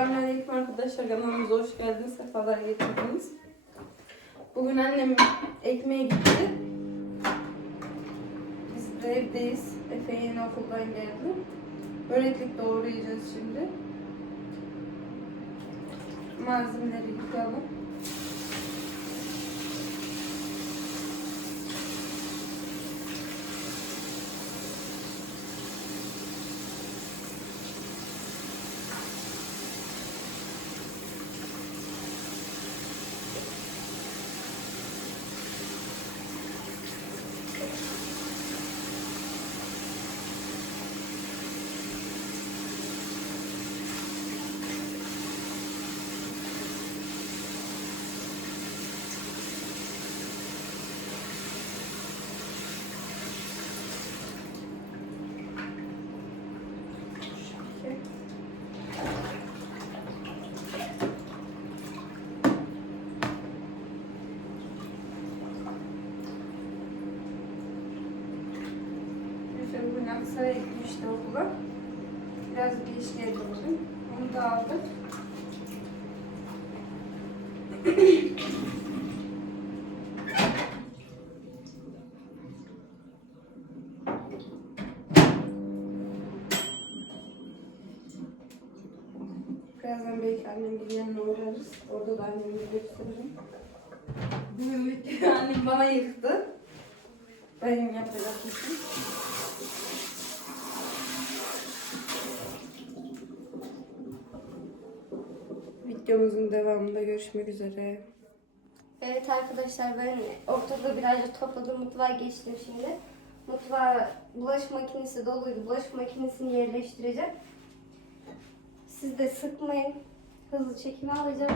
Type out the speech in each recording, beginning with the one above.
Selamünaleyküm arkadaşlar. Kanalımıza hoş geldiniz. Sefalar getirdiniz. Bugün annem ekmeğe gitti. Biz de evdeyiz. Efe yeni okuldan geldi. Böreklik doğrayacağız şimdi. Malzemeleri yıkayalım. Efe bugün Aksaray'a gitmişti okula. Biraz bir iş geldi bugün. Onu da aldık. Birazdan belki annemin yanına uğrarız. Orada da annemi gösteririm. Videoyu annem bana yıktı. Benim yapacak bir şey. Videomuzun devamında görüşmek üzere. Evet arkadaşlar ben ortada birazcık topladım mutfağa geçtim şimdi. Mutfağa bulaşık makinesi doluydu. Bulaşık makinesini yerleştireceğim. Siz de sıkmayın. Hızlı çekimi alacağım.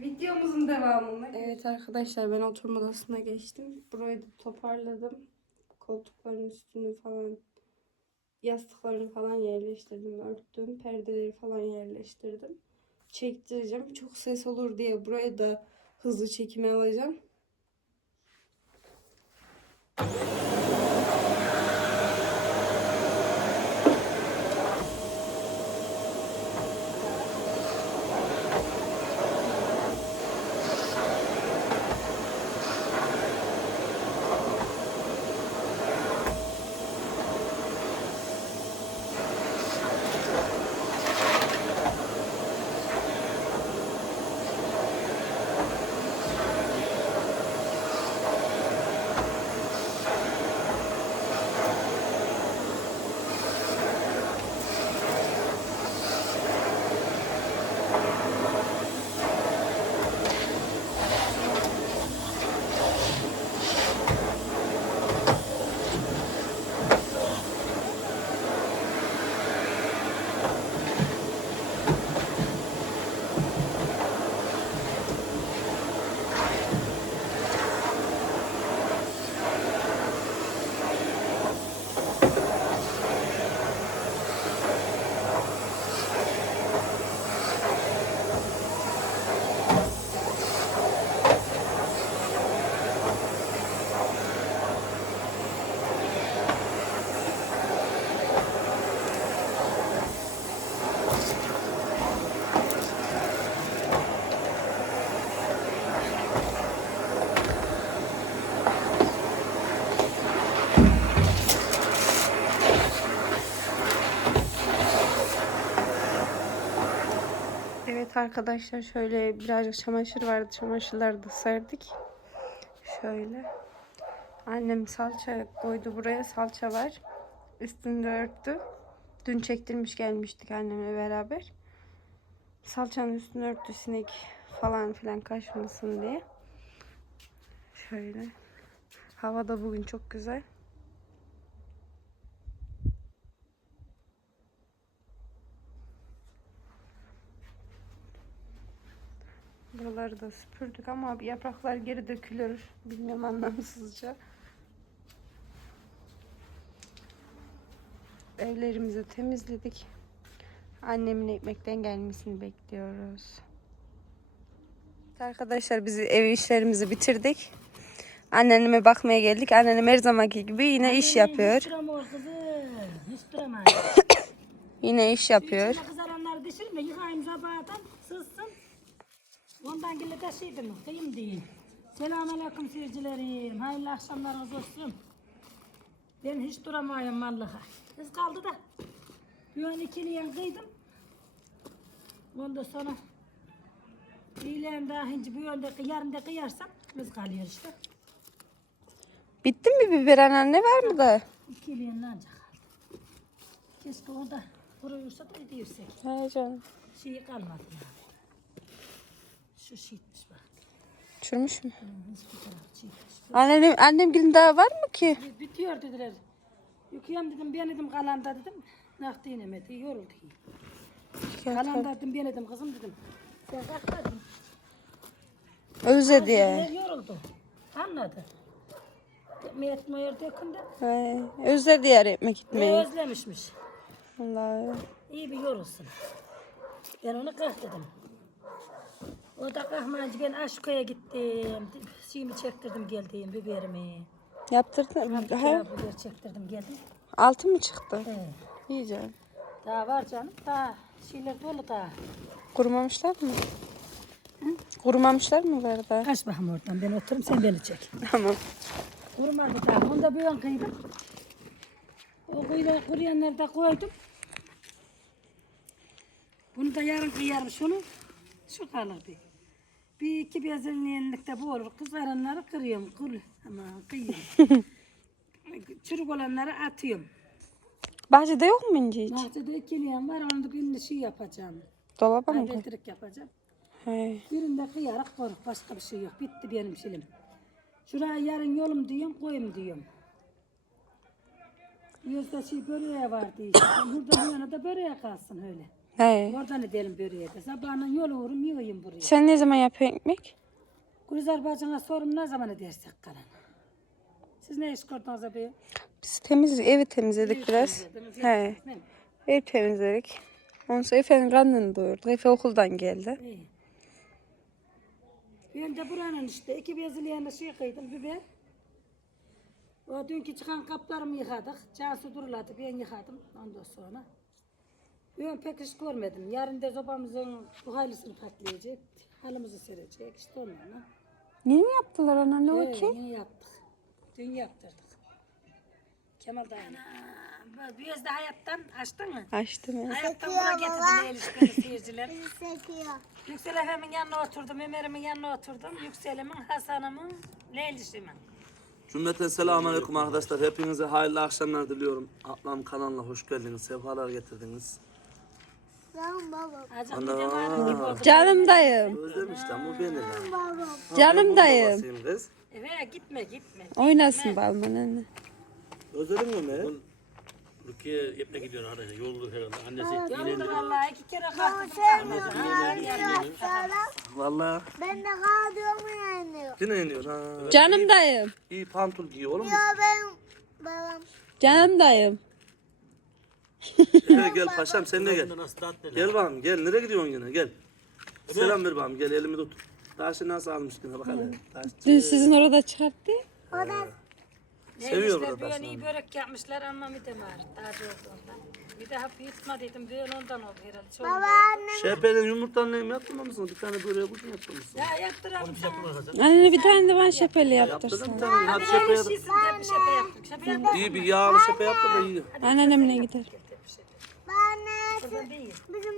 Videomuzun devamında. Evet arkadaşlar ben oturma odasına geçtim. Burayı da toparladım. Koltukların üstünü falan yastıklarını falan yerleştirdim, örttüm. Perdeleri falan yerleştirdim. Çektireceğim. Çok ses olur diye burayı da hızlı çekime alacağım. Evet arkadaşlar şöyle birazcık çamaşır vardı. Çamaşırları da serdik. Şöyle. Annem salça koydu buraya. Salça var. Üstünde örttü. Dün çektirmiş gelmiştik annemle beraber. Salçanın üstünü örttü sinek falan filan kaçmasın diye. Şöyle. Hava da bugün çok güzel. Buraları da süpürdük ama yapraklar geri dökülür. Bilmiyorum anlamsızca. Evlerimizi temizledik. Annemin ekmekten gelmesini bekliyoruz. Arkadaşlar biz ev işlerimizi bitirdik. Anneme bakmaya geldik. Anneannem her zamanki gibi yine iş yapıyor. Yine iş yapıyor. Düşürme. Ondan gille de şey dedim. Kıyım değil. Selamun aleyküm seyircilerim. Hayırlı akşamlarınız olsun. Ben hiç duramıyorum vallahi. Kız kaldı da. An ikiliyen kıydım. Ondan sonra iyilerim daha hinci bu yönde yarın da kıyarsam kız kalıyor işte. Bitti mi biber anne var mı da? İkiliyen ancak kaldı. Keşke o da kuruyursa da ediyorsek. He canım. Şeyi kalmadı yani. Şu şişmiş bak. Çürümüş mü? Hiçbir çiğitmiş. Annem, annem gülün daha var mı ki? Bitiyor dediler. Yüküyem dedim ben dedim kalanda dedim. Nakdi inemedi yoruldu. Kalanda dedim ben dedim kızım dedim. Sen kalk dedim. Özle diye. Yer yoruldu. Anladı. Metmiyor dökünde. He, Özle diye ekmek Ne gitmeyi. özlemişmiş. Vallahi. İyi bir yorulsun. Ben onu kalk dedim. O da kalkmayınca ben Aşko'ya gittim. Şeyimi çektirdim geldim biberimi. Yaptırdın. Ha, kere biber çektirdim geldim. altı mı çıktı? He. İyi canım. Daha var canım. Daha şeyler dolu daha. Kurumamışlar mı? Kurumamışlar mı var da? Kaç bakayım oradan ben otururum sen beni çek. Tamam. Kurumadı daha. Onu da bir yan kıydım. O kuyla, kuruyanları da koydum. Bunu da yarın kıyarım şunu. Şu kalır bir. Bir iki bezenliyenlikte bu olur. Kızaranları kırıyorum. Kır, ama kıyıyorum. Çürük olanları atıyorum. Bahçede yok mu ince hiç? Bahçede ikiliyen var. Onu da birini şey yapacağım. Dolaba mı? Kaybettirik yapacağım. He. Birinde kıyarak koruk. Başka bir şey yok. Bitti benim şeyim. Şuraya yarın yolum diyorum, koyum diyorum. Yüzde şey böreğe vardı işte. Buradan yana da böreğe kalsın öyle. He. Oradan edelim böreğe de. Sabahına yol uğrum yiyeyim buraya. Sen ne zaman yapıyorsun ekmek? Gülizar bacına sorum ne zaman edersek kalan. Siz ne iş gördünüz abi? Biz temiz evi temizledik biraz. He. Ev temizledik. Ondan sonra Efe'nin karnını doyurduk. Efe okuldan geldi. İyi. Ben de buranın işte iki bezileyene şey kıydım biber. O dünkü çıkan kaplarımı yıkadık. Cansu duruladı ben yıkadım ondan sonra. Ben pek iş görmedim. Yarın da sobamızın buhaylısını patlayacak. Halımızı serecek işte onlarla. Yeni mi yaptılar ana ne o Evet, ki? yeni yaptık. Dün yaptırdık. Kemal dayı. Bu yüzde hayattan açtın mı? Açtım ya. Hayattan buna getirdim el işleri seyirciler. Yüksel Efem'in yanına oturdum, Ömer'imin yanına oturdum. Yüksel'imin, Hasan'ımın, Leyliş'imin. Cümleten selamünaleyküm arkadaşlar. Hepinize hayırlı akşamlar diliyorum. Ablam kanalına hoş geldiniz. Sefalar getirdiniz. Gibi oldu. Canım dayım. Özlemiştim bu beni lan. Canım dayım. Kız. Eve gitme gitme. Oynasın balman anne. Özledin mi beni? Rukiye yeple gidiyor araya yoldu herhalde. Annesi Yoldu vallahi iki kere gelmedi. Vallahi Ben de kalıyorum yani. yine iniyor ha. Canım dayım. İyi pantul giy oğlum. Ya ben babam. Canım dayım. Gel paşam sen de gel. nasıl. Gel bakalım gel. Nereye gidiyorsun yine gel. Selam ver bakalım gel elimi tut. Taşı nasıl almış yine bak hele. Dün sizin orada çıkarttı. Seviyor Leylişler burada bir taşları. iyi börek yapmışlar ama bir de var. Taze olduğundan. Bir de hafif yutmadıydım. Bir ondan oldu herhalde. Çok oldu. Şepenin yumurtanın neyimi yaptırmamışsın? Bir tane böreğe bugün yaptırmışsın. Ya yaptıralım sana. Anne bir tane de ben şepeli Yaptırdın yaptırsın. bir tane. Hadi Her şepe bir şepe yaptık. Şepe yaptık. İyi bir yağlı şepe yaptır da iyi. Anneannemle gider. Burada değil. bizim.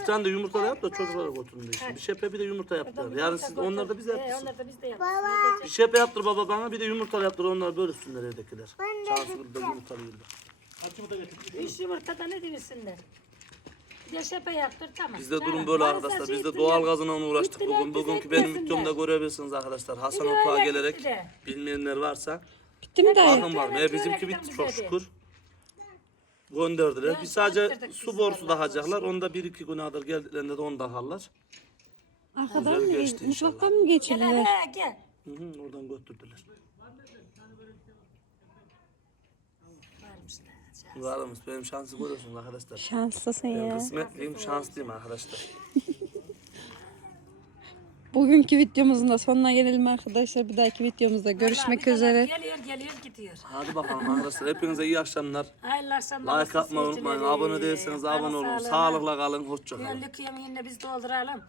Bir tane de yumurta da yap da çocuklara götürün de işte. Bir şepe bir de yumurta yaptır. Yarın siz onlar da biz He, yaptırsın. onlar da biz de yaptık. Bir şepe yaptır baba bana bir de yumurta yaptır onlar bölüşsünler evdekiler. Şanslı da yumurta yiyorlar. Üç yumurtada ne diyorsunlar? Bir de şepe yaptır tamam. Bizde durum böyle Varsa arkadaşlar. şey Biz de doğal gazına uğraştık Gittiler, bugün. Bugünkü benim etmesinler. videomda görebilirsiniz arkadaşlar. Hasan Bir de Otuğa öyle gelerek gittiler. bilmeyenler varsa Bitti mi dayı? bakın var mı? E, bizimki bitti çok de. şükür. Gönderdiler. Bir sadece çalıştırdık su biz borusu vallahi. takacaklar. Onda bir iki günadır geldiklerinde de onu takarlar. Arkadan Güzel mı? geçti inşallah. Mutfaktan mı Gel geçirdiler? hele gel. Hı hı, oradan götürdüler. Varmışlar. Varmış benim şansı görüyorsunuz arkadaşlar. Şanslısın Ben ya. kısmetliyim, şanslıyım arkadaşlar. Bugünkü videomuzun da sonuna gelelim arkadaşlar. Bir dahaki videomuzda görüşmek üzere. Geliyor geliyor gidiyor. Hadi bakalım arkadaşlar. Hepinize iyi akşamlar. Hayırlı akşamlar. Like atmayı unutmayın. Abone değilseniz abone olun. Sağlıkla kalın. Hoşça kalın. Gönlük yemeğini biz dolduralım.